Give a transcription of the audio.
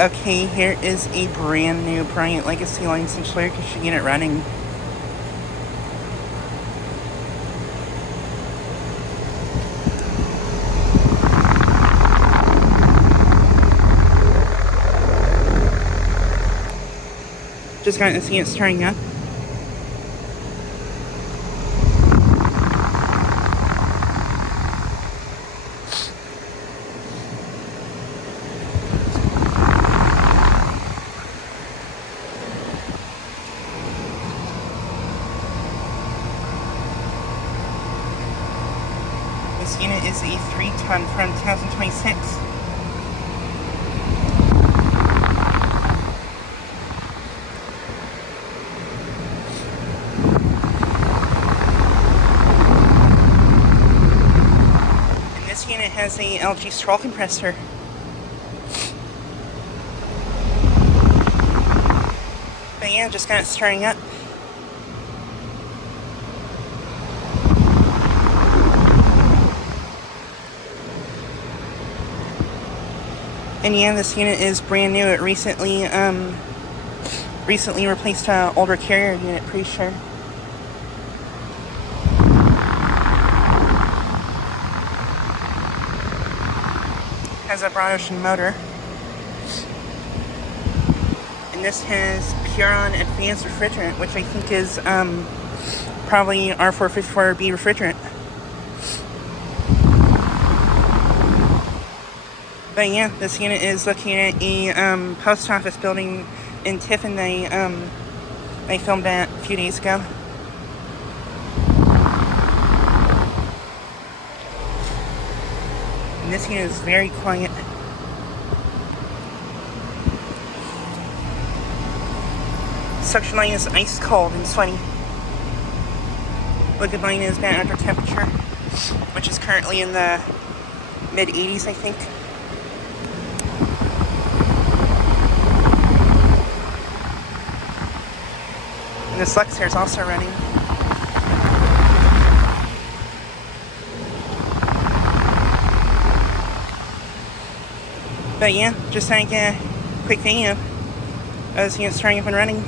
Okay, here is a brand new Bryant Legacy Line central air conditioning unit running. Just got to see it starting up. This unit is a 3-ton from 2026. And this unit has a LG straw compressor. But yeah, just got it starting up. And yeah, this unit is brand new. It recently replaced an older carrier unit, pretty sure. Has a broad ocean motor. And this has Puron Advance refrigerant, which I think is probably R454B refrigerant. But yeah, this unit is located at a post office building in Tiffin. They filmed that a few days ago. And this unit is very quiet. Suction line is ice cold and sweaty. Liquid line is bad under temperature, which is currently in the mid-80s, I think. And this Luxaire is also running. But yeah, just like a quick video of this unit starting up and running.